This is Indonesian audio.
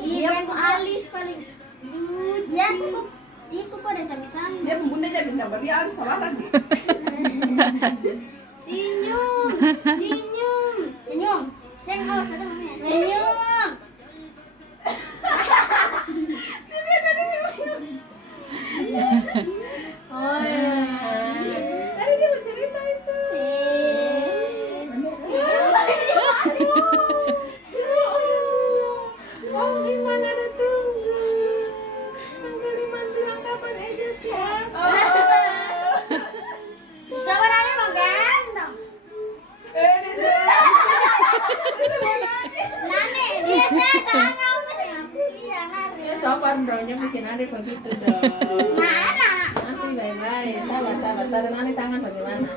Iya, aku alis paling. Dia aku kok ada tami-tami. Dia pembunuh jadi gambar dia harus salah lagi. Senyum. Saya awas kata mami. Senyum. Oh ya. Tadi dia mau cerita itu. Oh gimana ada tunggu. Angka 5 bilang kapan aja sekarang. Coba nanya mau ganteng. Nane, dia saya sana masih ngaku dia hari. Ya coba dongnya bikin adik begitu dong. Mana? Nanti bye-bye. Sabar. Taruh nanti tangan bagaimana?